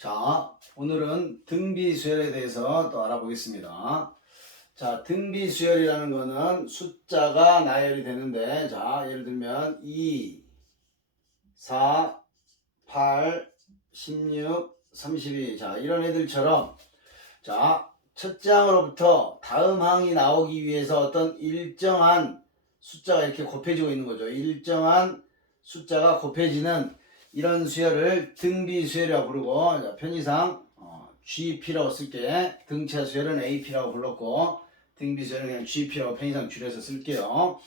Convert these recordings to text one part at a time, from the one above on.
자, 오늘은 등비수열에 대해서 또 알아보겠습니다. 자, 등비수열이라는 거는 숫자가 나열이 되는데, 자, 예를 들면 2, 4, 8, 16, 32. 자, 이런 애들처럼, 자, 첫째 항으로부터 다음 항이 나오기 위해서 어떤 일정한 숫자가 이렇게 곱해지고 있는 거죠. 일정한 숫자가 곱해지는 이런 수열을 등비수열이라고 부르고, 편의상 GP라고 쓸게. 등차 수열은 AP라고 불렀고, 등비수열은 그냥 GP라고 편의상 줄여서 쓸게요.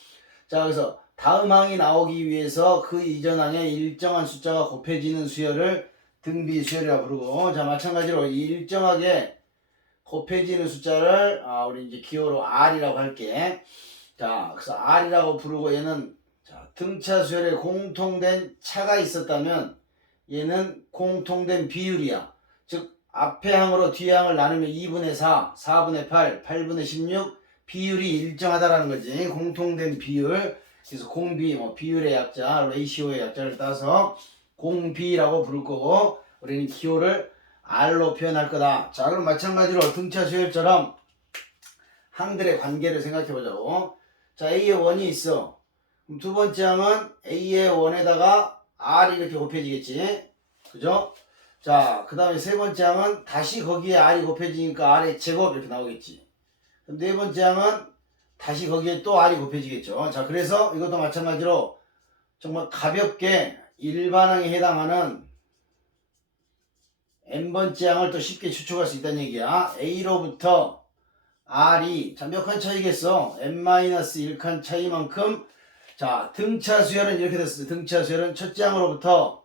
자, 그래서 다음 항이 나오기 위해서 그 이전 항에 일정한 숫자가 곱해지는 수열을 등비수열이라고 부르고, 자, 마찬가지로 이 일정하게 곱해지는 숫자를 우리 이제 기호로 R이라고 할게. 자, 그래서 R이라고 부르고, 얘는 자, 등차 수열에 공통된 차가 있었다면 얘는 공통된 비율이야. 즉 앞에 항으로 뒤에 항을 나누면 2분의 4, 4분의 8, 8분의 16 비율이 일정하다라는 거지. 공통된 비율. 그래서 공비, 비율의 약자, 레이시오의 약자를 따서 공비라고 부를 거고, 우리는 기호를 R로 표현할 거다. 자, 그럼 마찬가지로 등차 수열처럼 항들의 관계를 생각해 보자고. 자, A에 1이 있어. 그럼 두 번째 항은 A의 1에다가 R이 이렇게 곱해지겠지. 그죠? 자, 그 다음에 세 번째 항은 다시 거기에 R이 곱해지니까 R의 제곱 이렇게 나오겠지. 그럼 네 번째 항은 다시 거기에 또 R이 곱해지겠죠. 자, 그래서 이것도 마찬가지로 정말 가볍게 일반항에 해당하는 n번째 항을 또 쉽게 추측할 수 있다는 얘기야. A로부터 R이 자, 몇 칸 차이겠어? n-1칸 차이만큼. 자, 등차 수열은 이렇게 됐어. 등차 수열은 첫째 항으로부터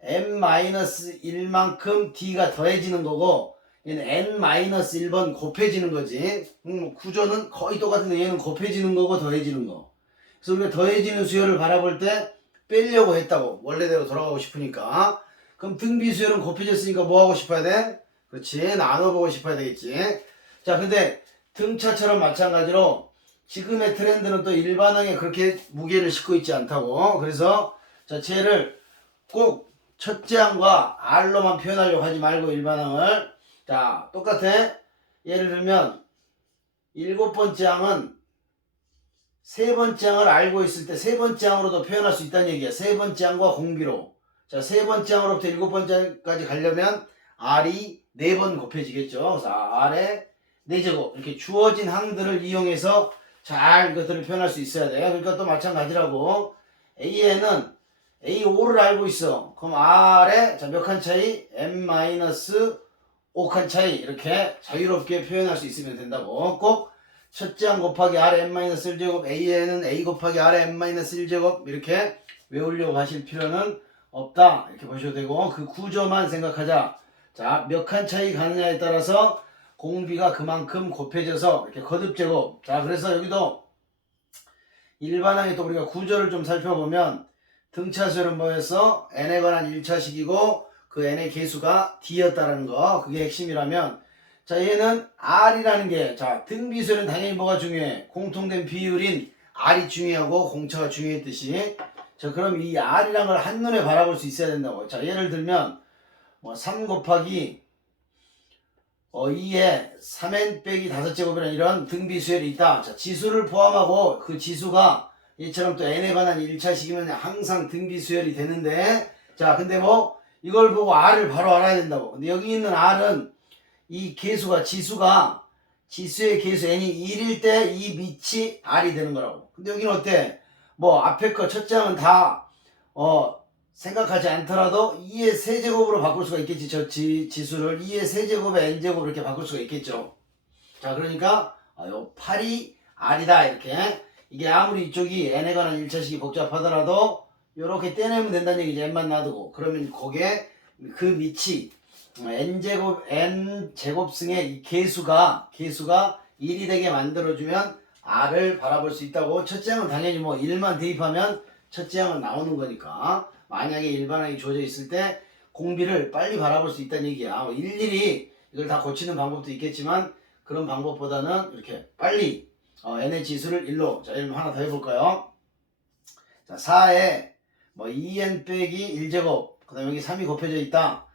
n-1만큼 d가 더해지는 거고, 얘는 n-1번 곱해지는 거지. 구조는 거의 똑같은데 얘는 곱해지는 거고 더해지는 거. 그래서 우리가 더해지는 수열을 바라볼 때 빼려고 했다고. 원래대로 돌아가고 싶으니까. 그럼 등비수열은 곱해졌으니까 뭐 하고 싶어야 돼? 그렇지, 나눠보고 싶어야 되겠지. 자, 근데 등차처럼 마찬가지로 지금의 트렌드는 또 일반항에 그렇게 무게를 싣고 있지 않다고. 그래서 자, 쟤를 꼭 첫째 항과 R로만 표현하려고 하지 말고 일반항을. 자, 똑같아. 예를 들면 일곱 번째 항은 세 번째 항을 알고 있을 때 세 번째 항으로도 표현할 수 있다는 얘기야. 세 번째 항과 공비로. 자, 세 번째 항으로부터 일곱 번째 항까지 가려면 R이 4번 곱해지겠죠. 그래서 R의 4제곱. 이렇게 주어진 항들을 이용해서 잘 이것들을 표현할 수 있어야 돼. 그러니까 또 마찬가지라고. A에는 A5를 알고 있어. 그럼 R에 자, 몇 칸 차이? n-5칸 차이. 이렇게 자유롭게 표현할 수 있으면 된다고. 꼭 첫째 항 곱하기 R의 n-1제곱, A에는 A 곱하기 R의 n-1제곱 이렇게 외우려고 하실 필요는 없다. 이렇게 보셔도 되고, 그 구조만 생각하자. 자, 몇 칸 차이 가느냐에 따라서 공비가 그만큼 곱해져서 이렇게 거듭제곱. 자, 그래서 여기도 일반항에 또 우리가 구조를 좀 살펴보면 등차수열은 뭐였어? n에 관한 1차식이고 그 n의 개수가 d였다라는 거. 그게 핵심이라면, 자, 얘는 R이라는 게, 자, 등비수열은 당연히 뭐가 중요해? 공통된 비율인 R이 중요하고 공차가 중요했듯이. 자, 그럼 이 R이라는 걸 한눈에 바라볼 수 있어야 된다고. 자, 예를 들면 3 곱하기 2에 3n 빼기 5제곱이라는 이런 등비수열이 있다. 자, 지수를 포함하고 그 지수가 이처럼 또 n에 관한 1차식이면 항상 등비수열이 되는데, 자, 근데 이걸 보고 R을 바로 알아야 된다고. 근데 여기 있는 R은 이 개수가, 지수의 개수 n이 1일 때 이 밑이 R이 되는 거라고. 근데 여기는 어때? 앞에 거 첫째 항은 다 생각하지 않더라도 2의 세제곱으로 바꿀 수가 있겠지. 저 지수를 2의 세제곱에 n제곱 이렇게 바꿀 수가 있겠죠. 자, 그러니까 요 8이 R이다. 이렇게. 이게 아무리 이쪽이 n에 관한 1차식이 복잡하더라도 요렇게 떼내면 된다는 얘기지. n만 놔두고. 그러면 거기에 그 밑이 n제곱승의 이 개수가 1이 되게 만들어주면 R을 바라볼 수 있다고. 첫째 항은 당연히 1만 대입하면 첫째 항은 나오는 거니까. 만약에 일반항이 주어져 있을 때 공비를 빨리 바라볼 수 있다는 얘기야. 일일이 이걸 다 고치는 방법도 있겠지만 그런 방법보다는 이렇게 빨리 n의 지수를 1로. 자, 이러면 하나 더 해볼까요? 자, 4에 2n 빼기 1제곱, 그 다음에 여기 3이 곱해져 있다.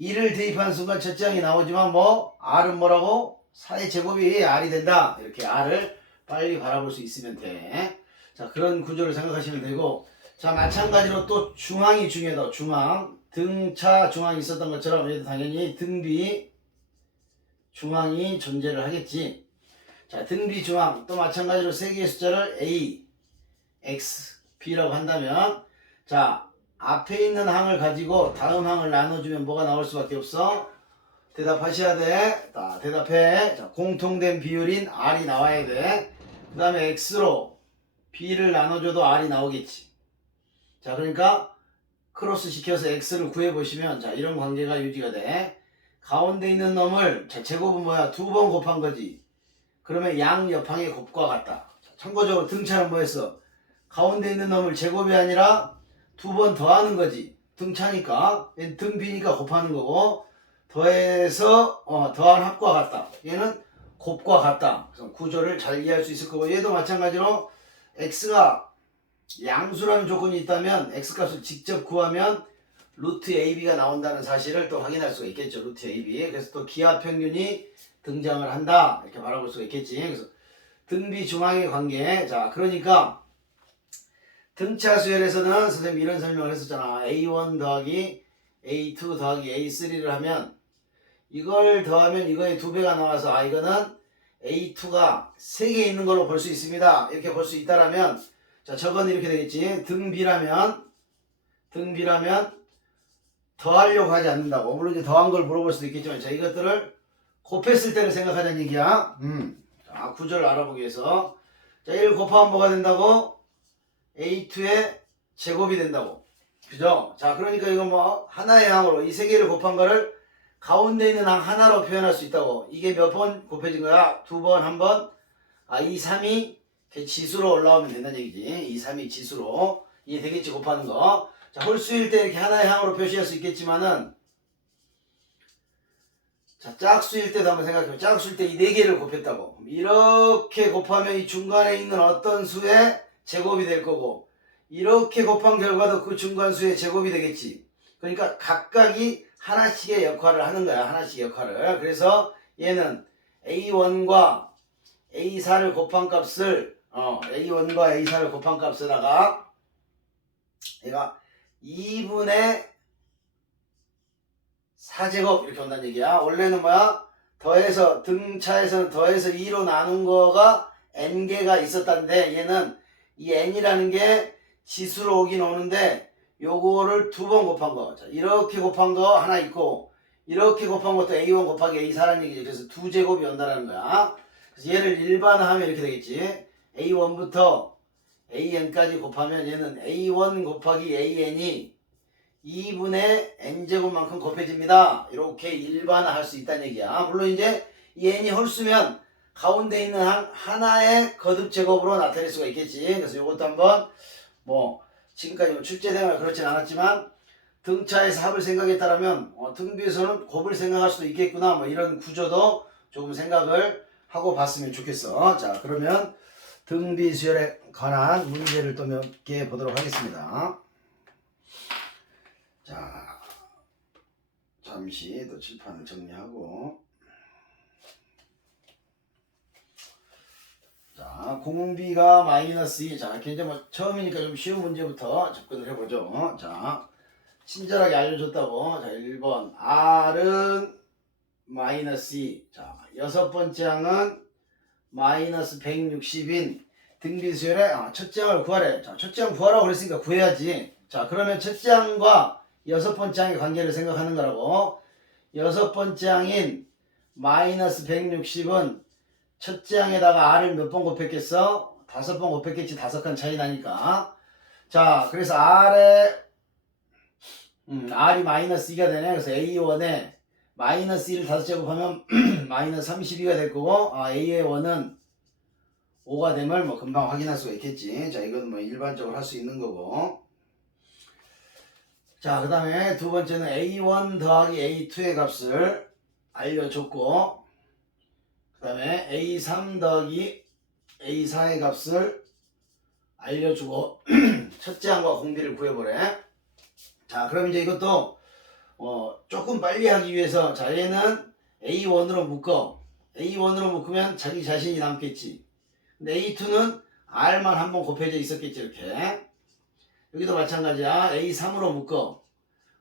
2를 대입하는 순간 첫째 항이 나오지만 뭐 R은 뭐라고? 4의 제곱이 R이 된다. 이렇게 R을 빨리 바라볼 수 있으면 돼. 자, 그런 구조를 생각하시면 되고, 자, 마찬가지로 또 중앙이 중요하다. 중앙. 등차 중앙이 있었던 것처럼 얘도 당연히 등비 중앙이 존재를 하겠지. 자, 등비 중앙 또 마찬가지로 세 개의 숫자를 A, X, B라고 한다면, 자, 앞에 있는 항을 가지고 다음 항을 나눠주면 뭐가 나올 수밖에 없어? 대답하셔야 돼. 자, 대답해. 자, 공통된 비율인 R이 나와야 돼. 그 다음에 X로 B를 나눠줘도 R이 나오겠지. 자, 그러니까 크로스 시켜서 X를 구해보시면, 자, 이런 관계가 유지가 돼. 가운데 있는 놈을, 자, 제곱은 뭐야? 2번 곱한 거지. 그러면 양 옆항의 곱과 같다. 자, 참고적으로 등차는 뭐였어? 가운데 있는 놈을 제곱이 아니라 2번 더하는 거지. 등차니까, 등비니까 곱하는 거고, 더해서 더한 합과 같다. 얘는 곱과 같다. 그래서 구조를 잘 이해할 수 있을 거고, 얘도 마찬가지로 X가 양수라는 조건이 있다면 X값을 직접 구하면 루트 AB가 나온다는 사실을 또 확인할 수가 있겠죠. 루트 AB. 그래서 또 기하평균이 등장을 한다. 이렇게 바라볼 수가 있겠지. 그래서 등비 중앙의 관계. 자, 그러니까 등차 수열에서는 선생님 이런 설명을 했었잖아. A1 더하기 A2 더하기 A3를 하면 이걸 더하면 이거의 2배가 나와서 아, 이거는 A2가 3개 있는 걸로 볼 수 있습니다. 이렇게 볼 수 있다라면, 자, 저건 이렇게 되겠지. 등비라면 더하려고 하지 않는다고. 물론 이제 더한 걸 물어볼 수도 있겠지만, 자, 이것들을 곱했을 때를 생각하자는 얘기야. 자, 구조를 알아보기 위해서. 자, 1 곱하면 뭐가 된다고? A2의 제곱이 된다고. 그죠? 자, 그러니까 이거 뭐 하나의 항으로 이 세 개를 곱한 거를 가운데 있는 항 하나로 표현할 수 있다고. 이게 몇 번 곱해진 거야? 2번, 1번. 아, 2, 3이 지수로 올라오면 된다는 얘기지. 2, 3이 지수로. 이게 되겠지, 곱하는 거. 자, 홀수일 때 이렇게 하나의 항으로 표시할 수 있겠지만은, 자, 짝수일 때도 한번 생각해봐. 짝수일 때 이 네 개를 곱했다고. 이렇게 곱하면 이 중간에 있는 어떤 수의 제곱이 될 거고, 이렇게 곱한 결과도 그 중간수의 제곱이 되겠지. 그러니까 각각이 하나씩의 역할을 하는 거야. 하나씩의 역할을. 그래서 얘는 A1과 A4를 곱한 값을 A1과 A4를 곱한 값에다가 얘가 2분의 4제곱 이렇게 온다는 얘기야. 원래는 뭐야? 더해서 등차에서는 더해서 2로 나눈 거가 n개가 있었다는데, 얘는 이 n이라는 게 지수로 오긴 오는데 요거를 2번 곱한 거. 자, 이렇게 곱한 거 하나 있고 이렇게 곱한 것도 A1 곱하기 A4라는 얘기죠. 그래서 2제곱이 온다는 거야. 그래서 얘를 일반화하면 이렇게 되겠지. A1부터 AN까지 곱하면 얘는 A1 곱하기 AN이 2분의 n제곱만큼 곱해집니다. 이렇게 일반화할 수 있다는 얘기야. 물론 이제 이 n이 홀수면 가운데 있는 하나의 거듭 제곱으로 나타낼 수가 있겠지. 그래서 이것도 한번 뭐 지금까지 뭐 출제된 건 그렇진 않았지만 등차에서 합을 생각했다라면 등비에서는 곱을 생각할 수도 있겠구나. 뭐 이런 구조도 조금 생각을 하고 봤으면 좋겠어. 자, 그러면 등비 수열에 관한 문제를 또 몇 개 보도록 하겠습니다. 자, 잠시 또 칠판을 정리하고. 자, 공비가 마이너스 2. 자, 이제 뭐 처음이니까 좀 쉬운 문제부터 접근을 해보죠. 자, 친절하게 알려줬다고. 자, 1번 R은 마이너스 2. 자, 여섯 번째 항은 마이너스 160인 등비 수열의 첫째 항을 구하래. 자, 첫째 항 구하라고 그랬으니까 구해야지. 자, 그러면 첫째 항과 여섯 번째 항의 관계를 생각하는 거라고. 여섯 번째 항인 마이너스 160은 첫째 항에다가 R을 몇 번 곱했겠어? 5번 곱했겠지. 5칸 차이 나니까. 자, 그래서 R이 마이너스 2가 되네. 그래서 A1에 마이너스 1을 5제곱하면 마이너스 32가 될 거고, A의 1은 5가 되면 뭐 금방 확인할 수가 있겠지. 자, 이건 뭐 일반적으로 할 수 있는 거고. 자, 그 다음에 두 번째는 A1 더하기 A2의 값을 알려줬고, 그 다음에 A3 더하기 A4의 값을 알려주고 첫째 항과 공비를 구해보래. 자, 그럼 이제 이것도 조금 빨리 하기 위해서 자 얘는 A1으로 묶어. A1으로 묶으면 자기 자신이 남겠지. 근데 A2는 R만 한번 곱해져 있었겠지 이렇게. 여기도 마찬가지야. A3으로 묶어.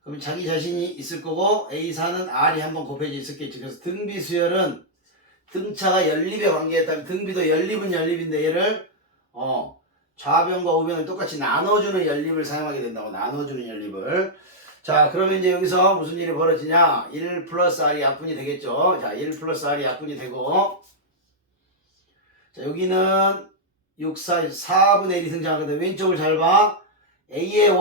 그럼 자기 자신이 있을 거고 A4는 R이 한번 곱해져 있었겠지. 그래서 등비 수열은 등차가 연립에 관계에 따른 등비도 연립은 연립인데 얘를 좌변과 우변을 똑같이 나눠주는 연립을 사용하게 된다고. 나눠주는 연립을. 자 그러면 이제 여기서 무슨 일이 벌어지냐. 1 플러스 R이 약분이 되겠죠. 자 1 플러스 R이 약분이 되고 자 여기는 6, 4분의 1이 등장하거든. 왼쪽을 잘 봐. A의 1,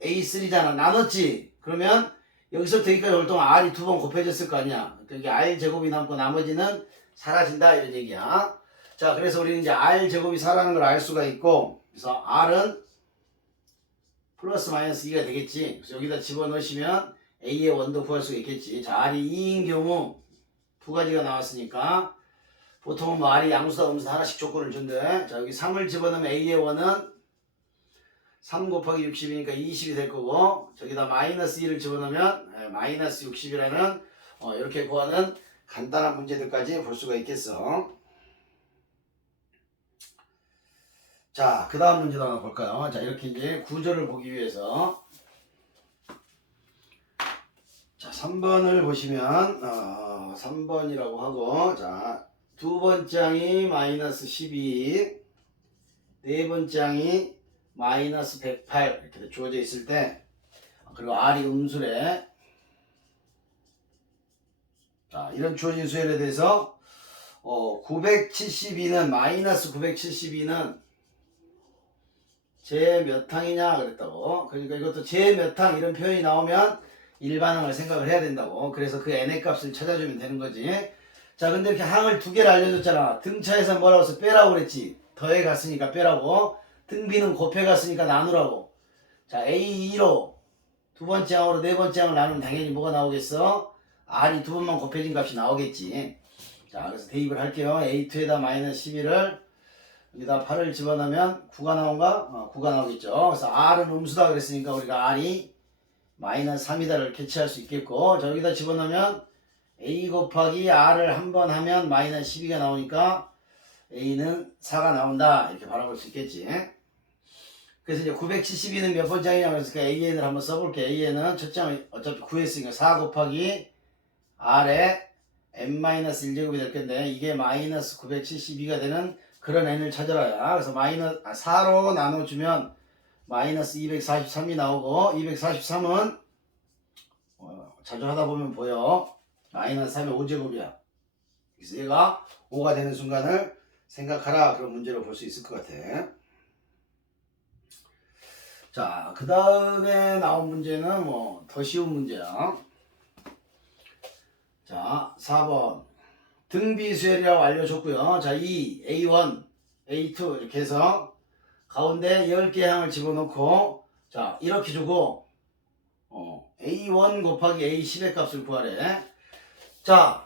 A3잖아. 나눴지. 그러면 여기서부터 여기까지 올 동안 R이 두 번 곱해졌을 거 아니야. 그러니까 R 제곱이 남고 나머지는 사라진다 이런 얘기야. 자 그래서 우리는 이제 R 제곱이 사라는 걸 알 수가 있고 그래서 R은 플러스 마이너스 2가 되겠지. 그래서 여기다 집어넣으시면 A의 원도 구할 수가 있겠지. 자 R이 2인 경우 두 가지가 나왔으니까 보통은 뭐 R이 양수다 음수다 하나씩 조건을 준대. 자 여기 3을 집어넣으면 A의 원은 3 곱하기 60이니까 20이 될 거고 저기다 마이너스 2를 집어넣으면 마이너스 60이라는 이렇게 구하는 간단한 문제들까지 볼 수가 있겠어. 자, 그 다음 문제도 하나 볼까요? 자, 이렇게 이제 구조를 보기 위해서 자, 3번을 보시면 3번이라고 하고 자, 두 번째 항이 마이너스 12 네 번째 항이 마이너스 108 이렇게 주어져 있을 때 그리고 R이 음수래. 자, 이런 주어진 수열에 대해서 972는 마이너스 972는 제 몇 항이냐 그랬다고. 그러니까 이것도 제 몇 항 이런 표현이 나오면 일반항을 생각을 해야 된다고. 그래서 그 n의 값을 찾아주면 되는 거지. 자 근데 이렇게 항을 두 개를 알려줬잖아. 등차에서 뭐라고 해서 빼라고 그랬지. 더해 갔으니까 빼라고. 등비는 곱해 갔으니까 나누라고. 자 A2로 두 번째 항으로 네 번째 항을 나누면 당연히 뭐가 나오겠어? R이 두 번만 곱해진 값이 나오겠지. 자 그래서 대입을 할게요. A2에다 마이너스 12를 여기다 8을 집어넣으면 9가 나온가? 9가 나오겠죠. 그래서 R은 음수다 그랬으니까 우리가 R이 마이너스 3이다를 캐치할 수 있겠고 자 여기다 집어넣으면 A 곱하기 R을 한 번 하면 마이너스 12가 나오니까 A는 4가 나온다 이렇게 바라볼 수 있겠지. 그래서 이제 972는 몇 번째 항이냐고 했으니까 AN을 한번 써볼게. AN은 첫 장을 어차피 구했으니까 4 곱하기 R에 n-1제곱이 될 건데 이게 마이너스 972가 되는 그런 n을 찾아라야. 그래서 4로 나눠주면 마이너스 243이 나오고 243은 자주 하다 보면 보여. 마이너스 3의 5제곱이야. 그래서 얘가 5가 되는 순간을 생각하라. 그런 문제로 볼 수 있을 것 같아. 자, 그 다음에 나온 문제는 뭐 더 쉬운 문제야. 자, 4번. 등비수열이라고 알려줬고요. 자, A1, A2 이렇게 해서 가운데 10개 항을 집어넣고 자, 이렇게 주고 A1 곱하기 A10의 값을 구하래. 자,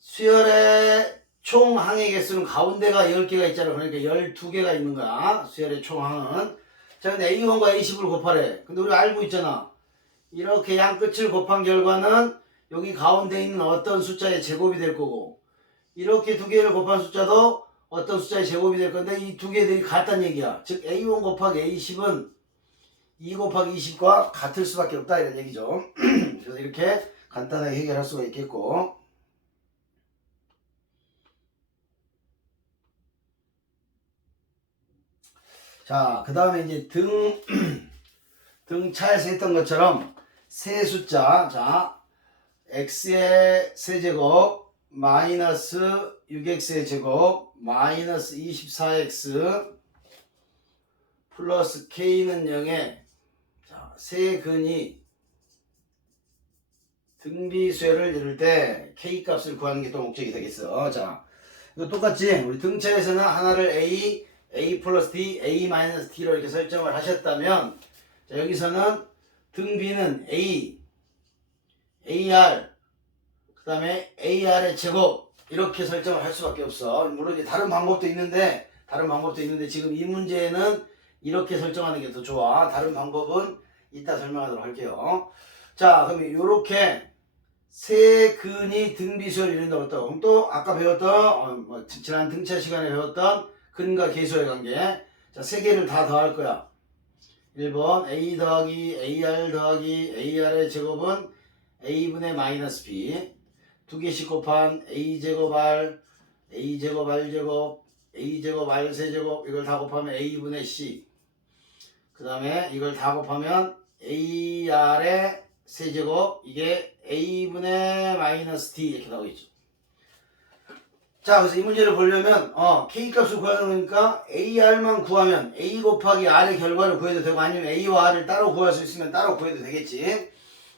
수열의 총 항의 개수는 가운데가 10개가 있잖아. 그러니까 12개가 있는 거야. 수열의 총 항은. 자, 근데 A1과 A10을 곱하래. 근데 우리가 알고 있잖아. 이렇게 양 끝을 곱한 결과는 여기 가운데 있는 어떤 숫자의 제곱이 될 거고 이렇게 두 개를 곱한 숫자도 어떤 숫자의 제곱이 될 건데 이 두 개들이 같다는 얘기야. 즉 A1 곱하기 A10은 2 곱하기 20과 같을 수밖에 없다 이런 얘기죠. 그래서 이렇게 간단하게 해결할 수가 있겠고 자, 그 다음에 이제 등차에서 했던 것처럼 세 숫자 자 x의 세제곱 마이너스 6x의 제곱 마이너스 24x 플러스 k는 0에 자, 세 근이 등비수열을 이룰 때 k 값을 구하는 게 또 목적이 되겠어. 자, 이거 똑같지? 우리 등차에서는 하나를 a 플러스 d, a 마이너스 d로 이렇게 설정을 하셨다면 자, 여기서는 등비는 AR 그 다음에 AR의 제곱 이렇게 설정을 할 수밖에 없어. 물론 이제 다른 방법도 있는데 지금 이 문제는 이렇게 설정하는 게 더 좋아. 다른 방법은 이따 설명하도록 할게요. 자, 그럼 요렇게 세 근이 등비수열을 이룬다고 했다고. 그럼 또 아까 배웠던 지난 등차 시간에 배웠던 근과 계수의 관계. 자, 세 개를 다 더할 거야. 1번 A 더하기 AR 더하기 AR의 제곱은 A분의 마이너스 B. 두 개씩 곱한 A제곱 R, A제곱 R제곱, A제곱 R 세제곱 이걸 다 곱하면 A분의 C. 그 다음에 이걸 다 곱하면 AR의 세제곱 이게 A분의 마이너스 D 이렇게 나오겠죠. 자, 그래서 이 문제를 보려면 K값을 구하는 거니까 AR만 구하면 A 곱하기 R의 결과를 구해도 되고 아니면 A와 R을 따로 구할 수 있으면 따로 구해도 되겠지.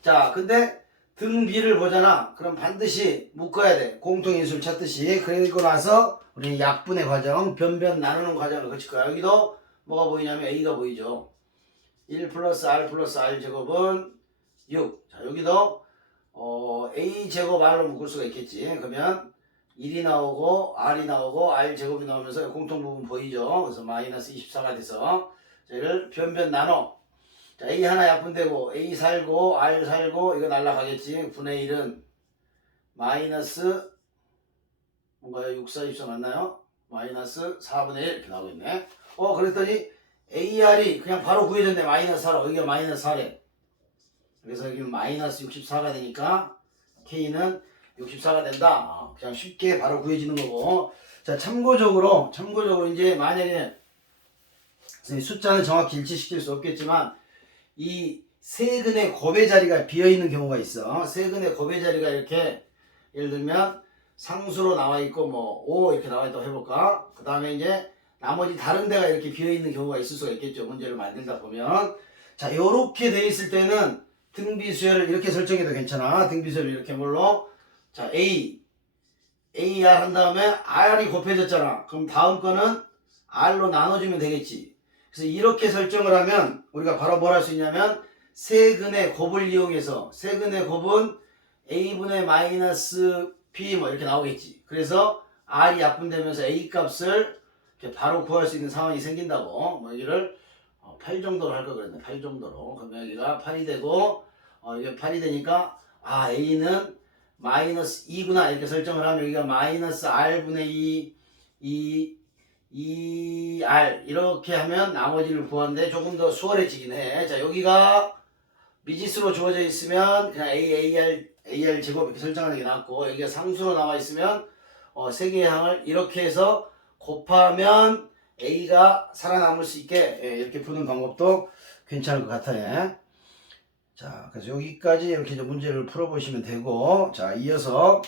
자, 근데 등 B를 보잖아. 그럼 반드시 묶어야 돼. 공통인수를 찾듯이. 그리고 나서 우리는 약분의 과정, 변변 나누는 과정을 거칠 거야. 여기도 뭐가 보이냐면 A가 보이죠. 1 플러스 R 플러스 R 제곱은 6. 자, 여기도 A 제곱 R로 묶을 수가 있겠지. 그러면 1이 나오고 R이 나오고 R 제곱이 나오면서 공통 부분 보이죠. 그래서 마이너스 24가 돼서 이를 변변 나눠. 자, A 하나 약분되고 A 살고 R 살고 이거 날라가겠지. 분의 1은 마이너스 뭔가요? 6, 4, 24 맞나요? 마이너스 4분의 1 이렇게 나오겠네. 그랬더니 AR이 그냥 바로 구해졌네. 마이너스 4로. 여기가 마이너스 4래. 그래서 여기는 마이너스 64가 되니까 K는 64가 된다. 그냥 쉽게 바로 구해지는 거고. 자, 참고적으로 이제 만약에 숫자는 정확히 일치시킬 수 없겠지만 이 세근의 곱의 자리가 비어 있는 경우가 있어. 세근의 곱의 자리가 이렇게 예를 들면 상수로 나와 있고 5 이렇게 나와 있다고 해볼까? 그 다음에 이제 나머지 다른 데가 이렇게 비어 있는 경우가 있을 수가 있겠죠. 문제를 만들다 보면. 자, 요렇게 돼 있을 때는 등비수열을 이렇게 설정해도 괜찮아. 등비수열을 이렇게 뭘로? 자, AR 한 다음에 R이 곱해졌잖아. 그럼 다음 거는 R로 나눠주면 되겠지. 그래서 이렇게 설정을 하면 우리가 바로 뭘 할 수 있냐면 세근의 곱을 이용해서 세근의 곱은 A분의 마이너스 P 이렇게 나오겠지. 그래서 R이 약분되면서 A 값을 이렇게 바로 구할 수 있는 상황이 생긴다고. 여기를 8 정도로 할 걸 그랬네. 8 정도로. 그러면 여기가 8이 되고 이게 8이 되니까 A는 마이너스 2구나 이렇게 설정을 하면 여기가 마이너스 R분의 2R 이렇게 하면 나머지를 구하는데 조금 더 수월해지긴 해. 자, 여기가 미지수로 주어져 있으면 그냥 AR 제곱 이렇게 설정하는 게 낫고 여기가 상수로 나와 있으면 세 개의 항을 이렇게 해서 곱하면 A가 살아남을 수 있게 이렇게 푸는 방법도 괜찮을 것 같아요. 자, 그래서 여기까지 이렇게 문제를 풀어보시면 되고, 자, 이어서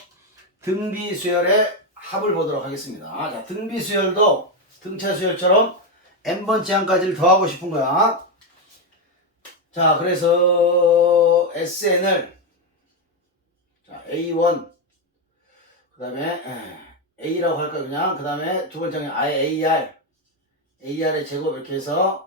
등비수열의 합을 보도록 하겠습니다. 자, 등비수열도 등차수열처럼 n번째 항까지를 더하고 싶은 거야. 자, 그래서 SN을 자, A1 그 다음에 A라고 할까 그냥 그 다음에 두 번째는 아예 AR의 제곱 이렇게 해서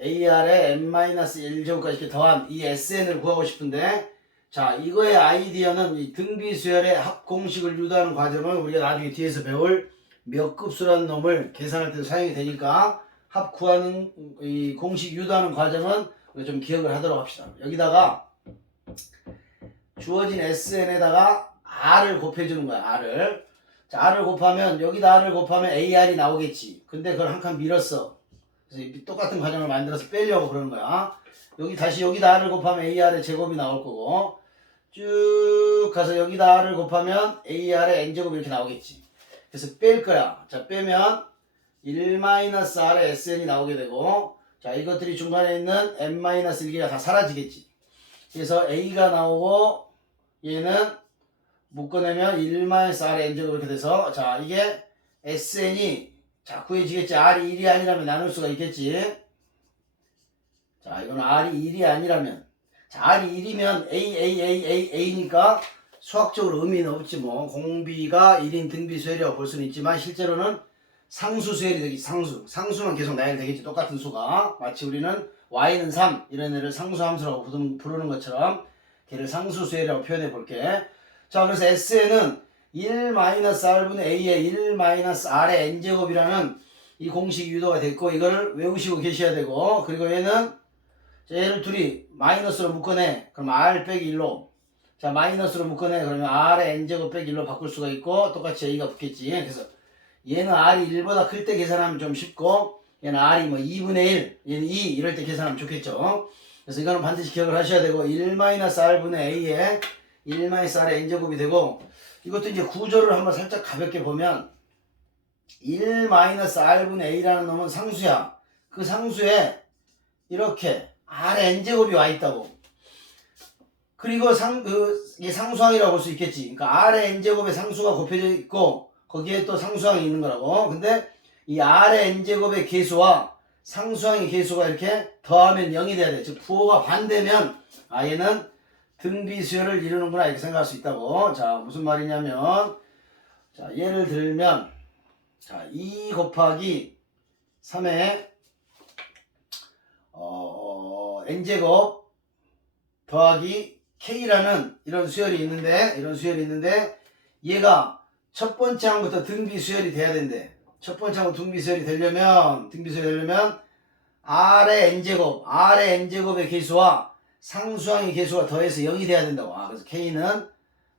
AR의 n-1제곱까지 이렇게 더한 이 SN을 구하고 싶은데 자, 이거의 아이디어는 이 등비수열의 합 공식을 유도하는 과정은 우리가 나중에 뒤에서 배울 몇 급수라는 놈을 계산할 때 사용이 되니까 합 구하는 이 공식 유도하는 과정은 우리가 좀 기억을 하도록 합시다. 여기다가 주어진 SN에다가 R을 곱해주는 거야. R을. 자, R을 곱하면 여기다 R을 곱하면 AR이 나오겠지. 근데 그걸 한 칸 밀었어. 그래서 똑같은 과정을 만들어서 빼려고 그러는 거야. 여기 다시 여기다 R을 곱하면 AR의 제곱이 나올 거고 쭉 가서 여기다 R을 곱하면 AR의 n제곱이 이렇게 나오겠지. 그래서 뺄 거야. 자, 빼면 1-R의 SN이 나오게 되고 자, 이것들이 중간에 있는 n-1개가 다 사라지겠지. 그래서 A가 나오고 얘는 묶어내면 1-R의 n제곱 이렇게 돼서 자, 이게 SN이 자, 구해지겠지. R이 1이 아니라면 나눌 수가 있겠지. 자, 이거는 R이 1이 아니라면 자, R이 1이면 A니까 수학적으로 의미는 없지 뭐. 공비가 1인 등비수열이라고 볼 수는 있지만 실제로는 상수수열이 되겠지. 상수만 계속 나야 되겠지. 똑같은 수가. 마치 우리는 Y는 3 이런 애를 상수함수라고 부르는 것처럼 걔를 상수수열이라고 표현해 볼게. 자, 그래서 SN은 1-R분의 A의 1-R의 n제곱이라는 이 공식이 유도가 됐고 이거를 외우시고 계셔야 되고 그리고 얘는 자, 얘를 둘이 마이너스로 묶어내. 그럼 r 빼기 1로. 자, 마이너스로 묶어내. 그러면 r의 n제곱 빼기 1로 바꿀 수가 있고 똑같이 a가 붙겠지. 그래서 얘는 r이 1보다 클 때 계산하면 좀 쉽고 얘는 r이 뭐 2분의 1, 얘는 2 이럴 때 계산하면 좋겠죠. 그래서 이거는 반드시 기억을 하셔야 되고 1-r분의 a에 1-r의 n제곱이 되고 이것도 이제 구조를 한번 살짝 가볍게 보면 1-r분의 a라는 놈은 상수야. 그 상수에 이렇게 r의 n제곱이 와 있다고. 그리고 이게 상수항이라고 볼 수 있겠지. 그러니까 r의 n제곱에 상수가 곱해져 있고 거기에 또 상수항이 있는 거라고. 근데 이 r의 n제곱의 계수와 상수항의 계수가 이렇게 더하면 0이 돼야 돼. 즉 부호가 반대면 얘는 등비수열을 이루는구나 이렇게 생각할 수 있다고. 자, 무슨 말이냐면 자, 예를 들면 자, 2 곱하기 3의 n제곱 더하기 k라는 이런 수열이 있는데 얘가 첫 번째 항부터 등비수열이 돼야 된대. 첫 번째 항부터 등비수열이 되려면 r의 n제곱의 계수와 상수항의 계수가 더해서 0이 돼야 된다고. 그래서 k는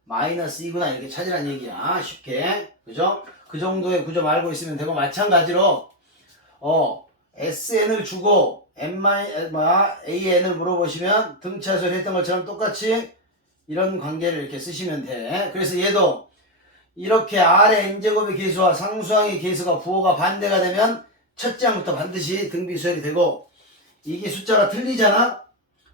마이너스 2구나 이렇게 찾으란 얘기야. 쉽게. 그죠? 그 정도의 구조 알고 있으면 되고 마찬가지로 sn을 주고 an을 물어보시면 등차수열 했던 것처럼 똑같이 이런 관계를 이렇게 쓰시면 돼. 그래서 얘도 이렇게 r의 n제곱의 계수와 상수항의 계수가 부호가 반대가 되면 첫째 항부터 반드시 등비수열이 되고 이게 숫자가 틀리잖아.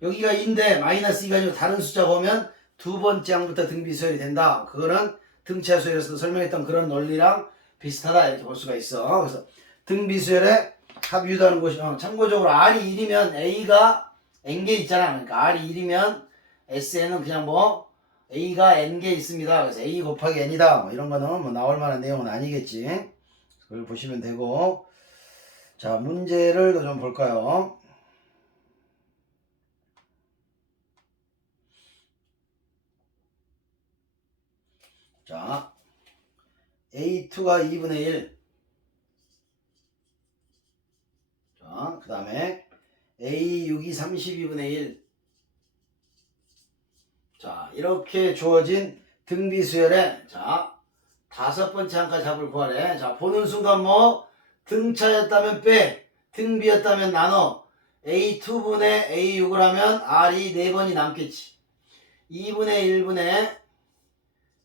여기가 2인데 마이너스 2가 아니고 다른 숫자가 오면 두 번째 항부터 등비수열이 된다. 그거는 등차수열에서도 설명했던 그런 논리랑 비슷하다 이렇게 볼 수가 있어. 그래서 등비수열의 합유도하는 것이 참고적으로 r이 1이면 a가 n개 있잖아. 그러니까 r이 1이면 sn은 그냥 뭐 a가 n개 있습니다. 그래서 a 곱하기 n이다. 뭐 이런 거는 뭐 나올 만한 내용은 아니겠지. 그걸 보시면 되고 자, 문제를 좀 볼까요? 자, a2가 2분의 1. 자, 그 다음에 a6이 32분의 1. 자, 이렇게 주어진 등비수열에 자, 다섯 번째 항까지 답을 구하래. 자, 보는 순간 뭐 등차였다면 빼, 등비였다면 나눠. a2분의 a6을 하면 r이 4번이 남겠지. 2분의 1분의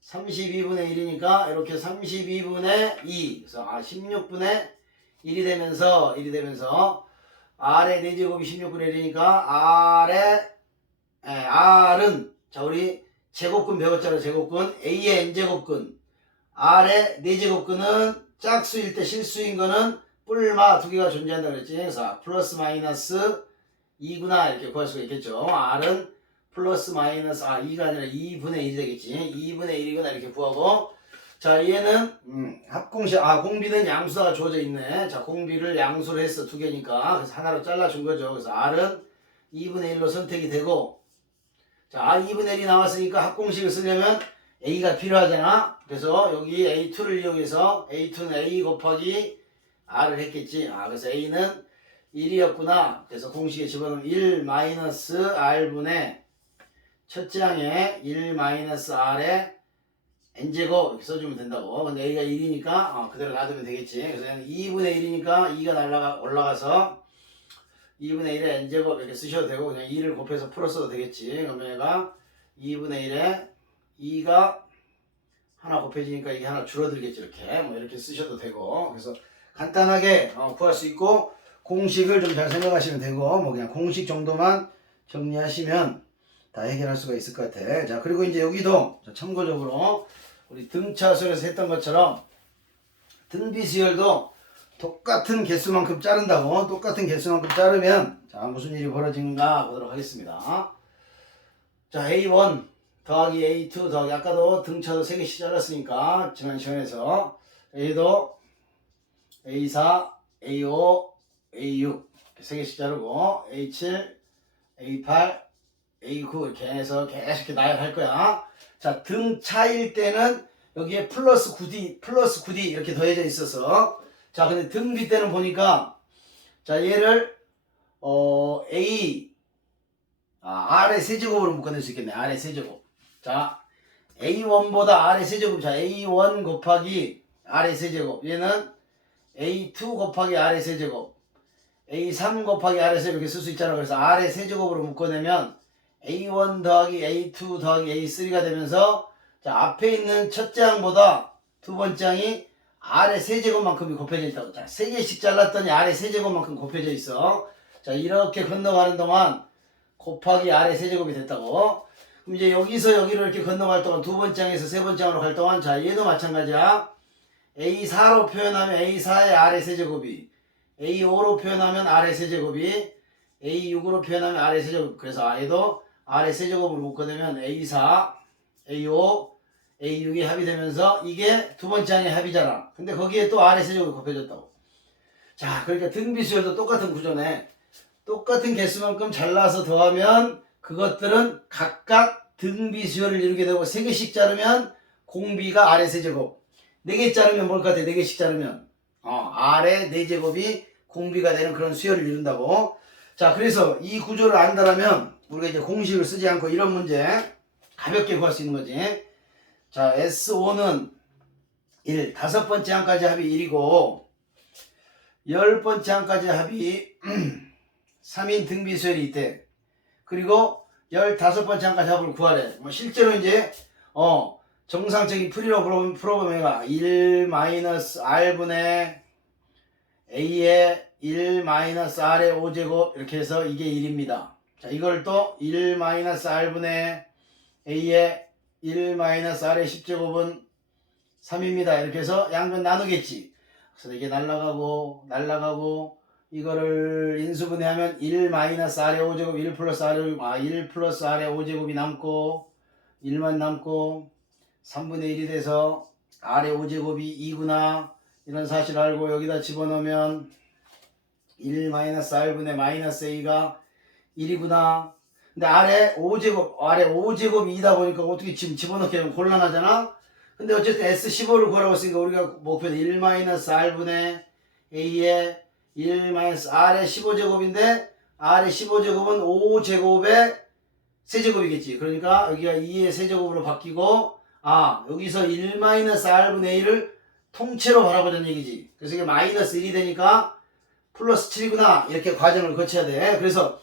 32분의 1이니까 이렇게 32분의 2. 그래서 16분의 1이 되면서 r의 4제곱이 16분의 1이니까 r은 자, 우리 제곱근 배웠잖아. 제곱근 a의 n제곱근 r의 4제곱근은 짝수일 때 실수인 거는 뿔마 두 개가 존재한다 그랬지. 그래서 플러스 마이너스 2구나 이렇게 구할 수가 있겠죠. r은 플러스 마이너스 2가 아니라 2분의 1이 되겠지. 2분의 1이구나 이렇게 구하고 자, 얘는 합공식 공비는 양수가 주어져 있네. 자, 공비를 양수로 했어. 두 개니까. 그래서 하나로 잘라준 거죠. 그래서 r은 2분의 1로 선택이 되고 자, 2분의 1이 나왔으니까 합공식을 쓰려면 a가 필요하잖아. 그래서 여기 a2를 이용해서 a2는 a 곱하기 r을 했겠지. 그래서 a는 1이었구나. 그래서 공식에 집어넣으면 1-r분의 첫째 항에 1-r의 n제곱 이렇게 써주면 된다고. 근데 a가 1이니까 그대로 놔두면 되겠지. 그래서 2분의 1이니까 2가 올라가서 2분의 1의 n제곱 이렇게 쓰셔도 되고 그냥 2를 곱해서 풀었어도 되겠지. 그러면 얘가 2분의 1에 2가 하나 곱해지니까 이게 하나 줄어들겠지. 이렇게 뭐 이렇게 쓰셔도 되고 그래서 간단하게 구할 수 있고 공식을 좀 잘 생각하시면 되고 뭐 그냥 공식 정도만 정리하시면 다 해결할 수가 있을 것 같아. 자, 그리고 이제 여기도 참고적으로 우리 등차수열에서 했던 것처럼 등비수열도 똑같은 개수만큼 자른다고. 똑같은 개수만큼 자르면 자, 무슨 일이 벌어지는가 보도록 하겠습니다. 자, A1 더하기 A2 더하기 아까도 등차도 3개씩 잘랐으니까 지난 시간에서 얘도 A4, A5, A6 3개씩 자르고 A7, A8, A9 이렇게 해서 계속 이렇게 나열할 거야. 자, 등차일 때는 여기에 플러스 9D 이렇게 더해져 있어서 근데 등비 때는 보니까 자, 얘를 A R의 세제곱으로 묶어낼 수 있겠네. R의 세제곱. 자, A1보다 R의 세제곱. 자, A1 곱하기 R의 세제곱. 얘는 A2 곱하기 R의 세제곱. A3 곱하기 R의 세제곱 이렇게 쓸 수 있잖아. 그래서 R의 세제곱으로 묶어내면 A1 더하기 A2 더하기 A3가 되면서 자, 앞에 있는 첫째 항보다 두 번째 항이 R의 세제곱만큼이 곱해져 있다고. 자, 3개씩 잘랐더니 R의 세제곱만큼 곱해져 있어. 자, 이렇게 건너가는 동안 곱하기 R의 세제곱이 됐다고. 그럼 이제 여기서 여기로 이렇게 건너갈 동안 두 번째 항에서 세 번째 항으로 갈 동안 자, 얘도 마찬가지야. A4로 표현하면 A4의 R의 세제곱이, A5로 표현하면 R의 세제곱이, A6으로 표현하면 R의 세제곱. 그래서 얘도 R의 세제곱을 묶어내면 A4, A5, A6이 합이 되면서 이게 두 번째 항의 합이잖아. 근데 거기에 또 R의 세제곱이 곱해졌다고. 자, 그러니까 등비수열도 똑같은 구조네. 똑같은 개수만큼 잘라서 더하면 그것들은 각각 등비수열을 이루게 되고 3개씩 자르면 공비가 R의 세제곱. 4개 자르면 뭘 같아? 4개씩 자르면 R의 4제곱이 공비가 되는 그런 수열을 이룬다고. 자, 그래서 이 구조를 안다라면 우리가 이제 공식을 쓰지 않고 이런 문제 가볍게 구할 수 있는 거지. 자, S5는 1, 5번째 항까지 합이 1이고 10번째 항까지 합이 3인 등비수열이 있대. 그리고 15번째 항까지 합을 구하래. 뭐 실제로 이제 정상적인 풀이로 풀어보면 1-R분의 A의 1-R의 5제곱 이렇게 해서 이게 1입니다. 자, 이걸 또 1-R분의 A의 1-R의 10제곱은 3입니다. 이렇게 해서 양변 나누겠지. 그래서 이게 날라가고 이거를 인수분해하면 1-R의 5제곱 1 플러스 R의 1 플러스 R의 5제곱이 남고 1만 남고 3분의 1이 돼서 R의 5제곱이 2구나 이런 사실을 알고 여기다 집어넣으면 1-R분의 마이너스 A가 1이구나. 근데 R의 5제곱이 2다 보니까 어떻게 지금 집어넣기 하면 곤란하잖아. 근데 어쨌든 S15를 구하라고 했으니까 우리가 목표는 1-R분의 A의 1-R의 15제곱인데 R의 15제곱은 5제곱의 세제곱이겠지. 그러니까 여기가 2의 세제곱으로 바뀌고 여기서 1-R분의 A를 통째로 바라보자는 얘기지. 그래서 이게 마이너스 1이 되니까 플러스 7이구나 이렇게 과정을 거쳐야 돼. 그래서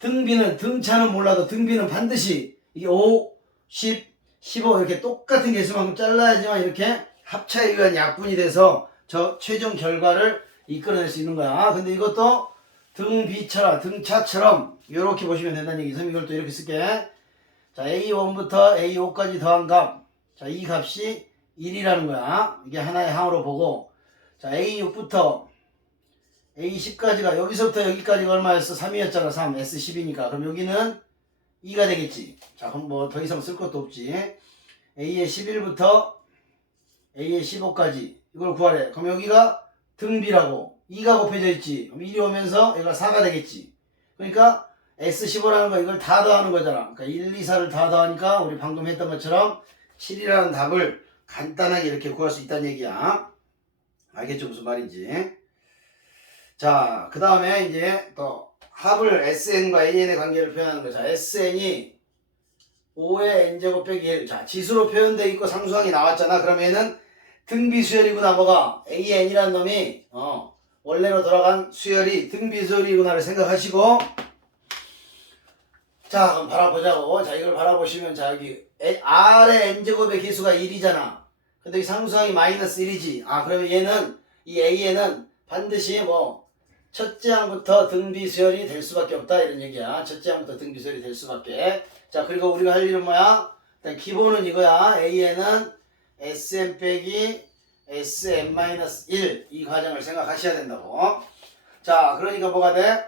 등비는 등차는 몰라도 등비는 반드시 이게 5, 10, 15 이렇게 똑같은 개수만큼 잘라야지만 이렇게 합차에 의한 약분이 돼서 저 최종 결과를 이끌어낼 수 있는 거야. 근데 이것도 등비처럼 등차처럼 이렇게 보시면 된다는 얘기. 그래서 이걸 또 이렇게 쓸게. 자, A1부터 A5까지 더한 값. 자, 이 값이 1이라는 거야. 이게 하나의 항으로 보고. 자, A6부터 A10까지가 여기서부터 여기까지가 얼마였어? 3이었잖아. 3. S10이니까. 그럼 여기는 2가 되겠지. 자, 그럼 뭐 더 이상 쓸 것도 없지. A의 11부터 A의 15까지 이걸 구하래. 그럼 여기가 등비라고 2가 곱해져 있지. 그럼 1이 오면서 얘가 4가 되겠지. 그러니까 S15라는 거 이걸 다 더하는 거잖아. 그러니까 1, 2, 4를 다 더하니까 우리 방금 했던 것처럼 7이라는 답을 간단하게 이렇게 구할 수 있다는 얘기야. 알겠죠? 무슨 말인지. 자, 그 다음에 이제 또 합을 SN과 AN의 관계를 표현하는 거죠. SN이 5의 n제곱 빼기 1. 자, 지수로 표현되어 있고 상수항이 나왔잖아. 그러면 얘는 등비수열이구나. 뭐가? AN이라는 놈이 원래로 돌아간 수열이 등비수열이구나를 생각하시고 자, 그럼 바라보자고. 자, 이걸 바라보시면 자, 여기 R의 n제곱의 개수가 1이잖아. 근데 이 상수항이 마이너스 1이지. 그러면 얘는 이 AN은 반드시 첫째 항부터 등비수열이 될 수밖에 없다 이런 얘기야. 첫째 항부터 등비수열이 될 수밖에. 자, 그리고 우리가 할 일은 뭐야? 일단 기본은 이거야. AN은 SM 빼기 SM-1 이 과정을 생각하셔야 된다고. 자, 그러니까 뭐가 돼?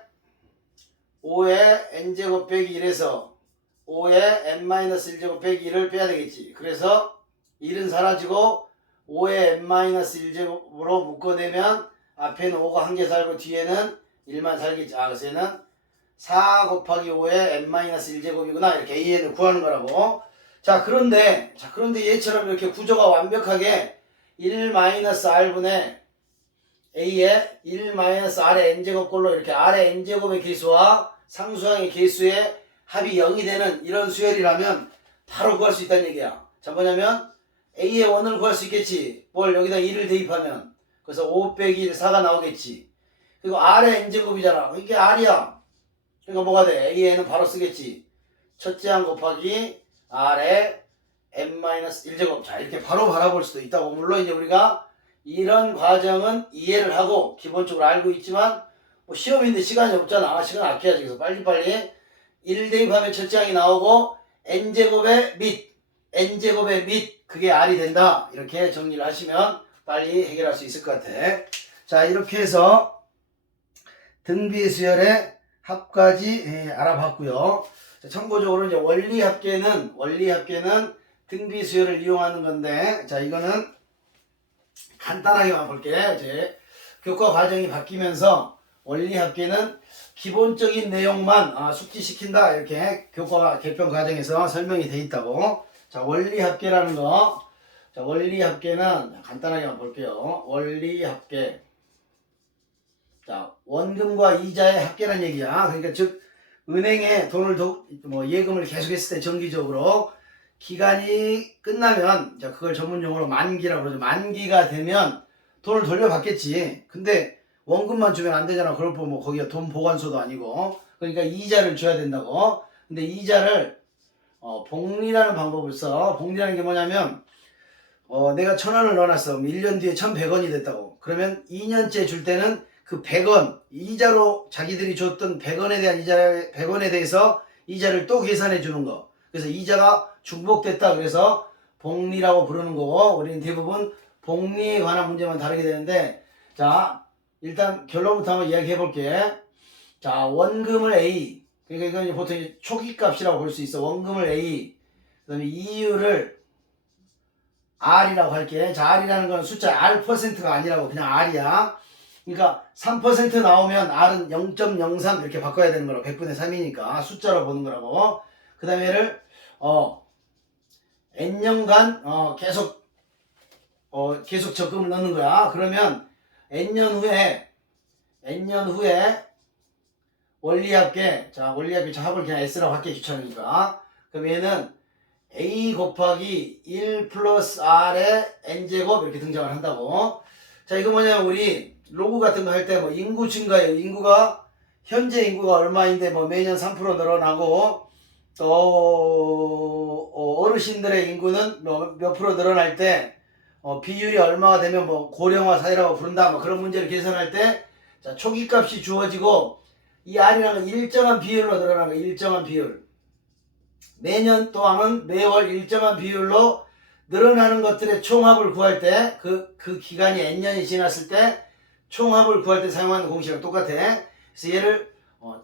5의 n제곱 빼기 1에서 5의 n-1제곱 빼기 1을 빼야 되겠지. 그래서 1은 사라지고 5의 n-1제곱으로 묶어내면 앞에는 5가 한 개 살고 뒤에는 1만 살겠지. 그래서 얘는 4 곱하기 5의 n-1제곱이구나. 이렇게 AN을 구하는 거라고. 자, 그런데 얘처럼 이렇게 구조가 완벽하게 1-R분의 A의 1-R의 n제곱꼴로 이렇게 R의 n제곱의 개수와 상수항의 개수의 합이 0이 되는 이런 수열이라면 바로 구할 수 있다는 얘기야. 자, 뭐냐면 A의 원을 구할 수 있겠지. 뭘 여기다 2를 대입하면. 그래서 5 빼기 1, 4가 나오겠지. 그리고 R의 n제곱이잖아. 이게 R이야. 그러니까 뭐가 돼? A에는 바로 쓰겠지. 첫째 항 곱하기 R의 n-1제곱. 자, 이렇게 바로 바라볼 수도 있다고. 물론 이제 우리가 이런 과정은 이해를 하고 기본적으로 알고 있지만 뭐 시험인데 시간이 없잖아. 시간 아껴야지. 그래서 빨리빨리 1 대입하면 첫째 항이 나오고 n제곱의 밑 그게 R이 된다. 이렇게 정리를 하시면 빨리 해결할 수 있을 것 같아. 자, 이렇게 해서 등비수열의 합까지 알아봤고요. 자, 참고적으로 이제 원리합계는 등비수열을 이용하는 건데, 자, 이거는 간단하게만 볼게. 이제 교과 과정이 바뀌면서 원리합계는 기본적인 내용만 숙지시킨다. 이렇게 교과 개편 과정에서 설명이 돼 있다고. 자, 원리합계라는 거. 자, 원리합계는 간단하게만 볼게요. 원리합계. 자, 원금과 이자의 합계란 얘기야. 그러니까 즉 은행에 돈을 예금을 계속했을 때 정기적으로 기간이 끝나면 자, 그걸 전문용어로 만기라고 그러죠. 만기가 되면 돈을 돌려받겠지. 근데 원금만 주면 안 되잖아. 그럴 뭐 거기가 돈 보관소도 아니고. 그러니까 이자를 줘야 된다고. 근데 이자를 복리라는 방법을 써. 복리라는 게 뭐냐면 내가 1,000원을 넣어놨어. 1년 뒤에 1,100원이 됐다고. 그러면 2년째 줄 때는 그 100원, 이자로 자기들이 줬던 100원에 대한 100원에 대해서 이자를 또 계산해 주는 거. 그래서 이자가 중복됐다. 그래서 복리라고 부르는 거고, 우리는 대부분 복리에 관한 문제만 다루게 되는데, 자, 일단 결론부터 한번 이야기해 볼게. 자, 원금을 A. 그러니까 이건 보통 초기 값이라고 볼 수 있어. 원금을 A. 그 다음에 이유를 R이라고 할게. 자, R이라는 건 숫자 R%가 아니라고 그냥 R이야. 그러니까 3% 나오면 R은 0.03 이렇게 바꿔야 되는 거라고. 100분의 3이니까 숫자로 보는 거라고. 그 다음에 얘를 N년간 계속 적금을 넣는 거야. 그러면 N년 후에 원리합계. 자, 원리합계 합을 그냥 S라고 할게. 귀찮으니까. 그럼 얘는 A 곱하기 1 플러스 R의 N제곱 이렇게 등장을 한다고. 자, 이거 뭐냐면 우리 로그 같은 거 할 때 뭐 인구 증가예요. 현재 인구가 얼마인데 뭐 매년 3% 늘어나고 또 어르신들의 인구는 몇 프로 늘어날 때 비율이 얼마가 되면 뭐 고령화 사회라고 부른다. 뭐 그런 문제를 계산할 때 자, 초기 값이 주어지고 이 R이라는 건 일정한 비율로 늘어나는 거예요. 일정한 비율. 매년 또한은 매월 일정한 비율로 늘어나는 것들의 총합을 구할 때 그 기간이 N년이 지났을 때 총합을 구할 때 사용하는 공식이랑 똑같아. 그래서 얘를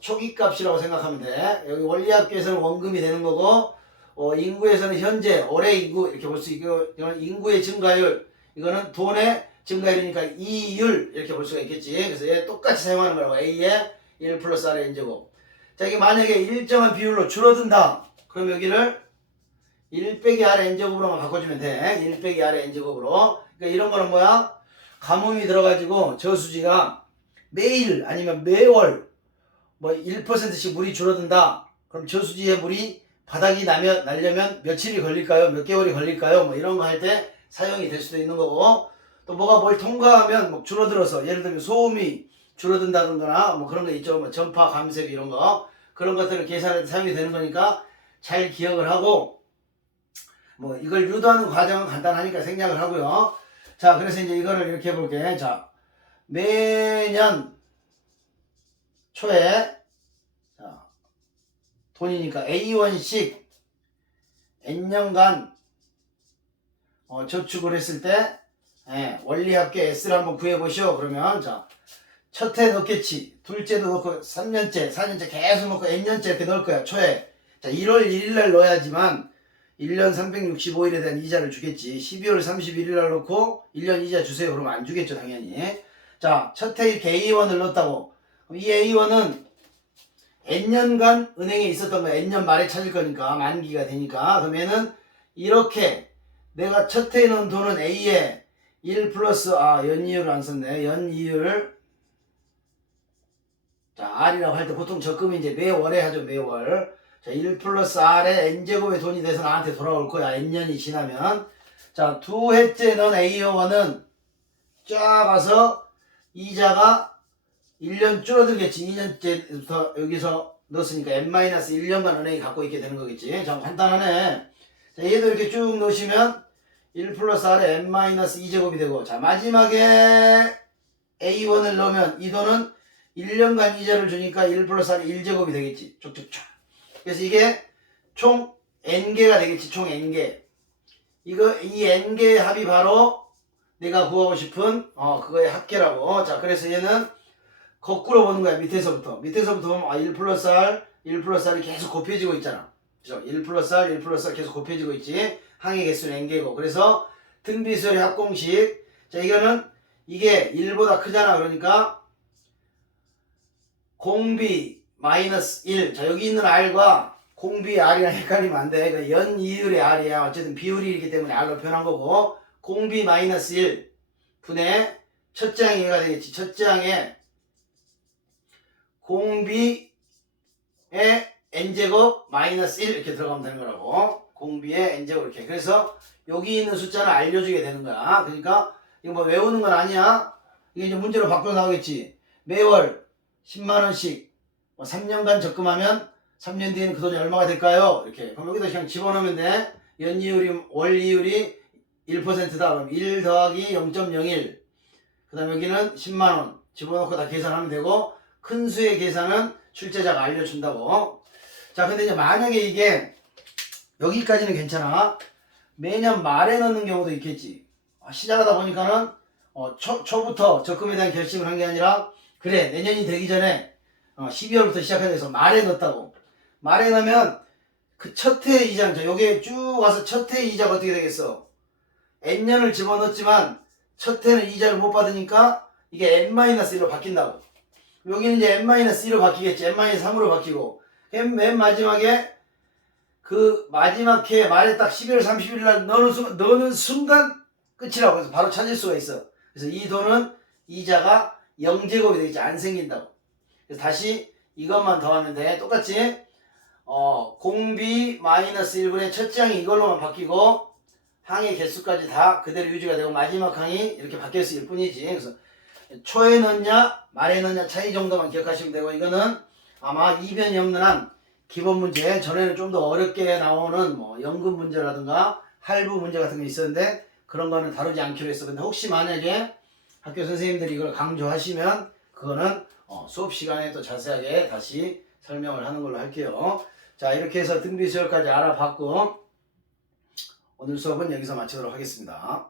초기 값이라고 생각하면 돼. 여기 원리합계에서는 원금이 되는 거고 인구에서는 현재 올해 인구 이렇게 볼 수 있고 이건 인구의 증가율 이거는 돈의 증가율이니까 이율 이렇게 볼 수가 있겠지. 그래서 얘 똑같이 사용하는 거라고. A의 1 플러스 R의 N제곱. 자, 이게 만약에 일정한 비율로 줄어든다. 그럼 여기를 1 빼기 R의 N제곱으로만 바꿔주면 돼. 1 빼기 R의 N제곱으로. 그러니까 이런 거는 뭐야? 가뭄이 들어가지고 저수지가 매일 아니면 매월 뭐 1%씩 물이 줄어든다. 그럼 저수지의 물이 바닥이 나려면 며칠이 걸릴까요? 몇 개월이 걸릴까요? 뭐 이런 거 할 때 사용이 될 수도 있는 거고 또 뭐가 뭘 통과하면 뭐 줄어들어서 예를 들면 소음이 줄어든다든가 뭐 그런 거 있죠. 뭐 전파 감색 이런 거 그런 것들을 계산할 때 사용이 되는 거니까 잘 기억을 하고 뭐 이걸 유도하는 과정은 간단하니까 생략을 하고요. 자, 그래서 이제 이거를 이렇게 해볼게. 자, 매년 초에 자, 돈이니까 A1씩 N년간 저축을 했을 때 원리합계 S를 한번 구해보시오. 그러면 자, 첫 해 넣겠지. 둘째도 넣고 3년째, 4년째 계속 넣고 N년째 이렇게 넣을 거야. 초에. 자, 1월 1일날 넣어야지만 1년 365일에 대한 이자를 주겠지. 12월 31일날 넣고 1년 이자 주세요. 그러면 안 주겠죠, 당연히. 자, 첫 해 이렇게 A1을 넣었다고. 그럼 이 A1은 N년간 은행에 있었던 거 N년 말에 찾을 거니까 만기가 되니까 그러면은 이렇게 내가 첫 해에 넣은 돈은 A에 1 플러스 연이율을 안 썼네. 연이율 자, R이라고 할 때 보통 적금이 이제 매월에 하죠. 매월. 자, 1 플러스 R의 N제곱의 돈이 돼서 나한테 돌아올 거야. N년이 지나면. 자, 두 해째는 A원은 쫙 가서 이자가 1년 줄어들겠지. 2년째부터 여기서 넣었으니까 N-1년간 은행이 갖고 있게 되는 거겠지. 자, 간단하네. 자, 얘도 이렇게 쭉 넣으시면 1 플러스 R의 N-2제곱이 되고, 자, 마지막에 A1을 넣으면 이 돈은 1년간 이자를 주니까 1 플러스 R 1제곱이 되겠지. 쭉쭉쭉. 그래서 이게 총 N개가 되겠지. 총 N개. 이 N개의 합이 바로 내가 구하고 싶은 그거의 합계라고. 자, 그래서 얘는 거꾸로 보는 거야. 밑에서부터 보면 1 플러스 R, 1 플러스 R이 계속 곱해지고 있잖아. 그죠? 1 플러스 R, 1 플러스 R 계속 곱해지고 있지. 항의 개수는 N개고. 그래서 등비수열의 합공식. 자, 이거는 이게 1보다 크잖아. 그러니까 공비 마이너스 1. 자, 여기 있는 R과 공비 R이랑 헷갈리면 안 돼. 그러니까 연 이율의 R이야. 어쨌든 비율이기 때문에 R로 표현한 거고, 공비 마이너스 1 분의 첫째 항이 얘가 되겠지. 첫째 항에 공비의 n제곱 마이너스 1 이렇게 들어가면 되는 거라고. 공비의 n제곱 이렇게. 그래서 여기 있는 숫자는 알려주게 되는 거야. 그러니까 이거 뭐 외우는 건 아니야. 이게 이제 문제로 바꿔 나오겠지. 매월 10만원씩 3년간 적금하면 3년 뒤에는 그 돈이 얼마가 될까요? 이렇게. 그럼 여기다 그냥 집어넣으면 돼. 연이율이, 월이율이 1%다. 그럼 1 더하기 0.01. 그 다음에 여기는 10만원. 집어넣고 다 계산하면 되고, 큰 수의 계산은 출제자가 알려준다고. 자, 근데 이제 만약에 이게 여기까지는 괜찮아. 매년 말에 넣는 경우도 있겠지. 시작하다 보니까는 초부터 적금에 대한 결심을 한 게 아니라, 그래, 내년이 되기 전에 12월부터 시작해서 말에 넣었다고. 말에 넣으면 그 첫 해 이자는, 여기에 쭉 와서 첫 해 이자가 어떻게 되겠어? N년을 집어넣었지만 첫 해는 이자를 못 받으니까 이게 N-1로 바뀐다고. 여기는 이제 N-1로 바뀌겠지. N-3으로 바뀌고. 맨 마지막에 그 마지막 해 말에 딱 12월 30일 날 넣는 순간 끝이라고. 해서 바로 찾을 수가 있어. 그래서 이 돈은 이자가 0제곱이 되겠지. 안 생긴다고. 그래서 다시 이것만 더하면 돼. 똑같이 공비 마이너스 1분의 첫째 항이 이걸로만 바뀌고, 항의 개수까지 다 그대로 유지가 되고, 마지막 항이 이렇게 바뀌었을 뿐이지. 그래서 초에 넣냐 말에 넣냐 차이 정도만 기억하시면 되고, 이거는 아마 이변이 없는 한 기본 문제, 전에는 좀 더 어렵게 나오는 뭐 연금 문제라든가 할부 문제 같은 게 있었는데 그런 거는 다루지 않기로 했어. 근데 혹시 만약에 학교 선생님들이 이걸 강조하시면 그거는 수업 시간에 또 자세하게 다시 설명을 하는 걸로 할게요. 자, 이렇게 해서 등비수열까지 알아봤고, 오늘 수업은 여기서 마치도록 하겠습니다.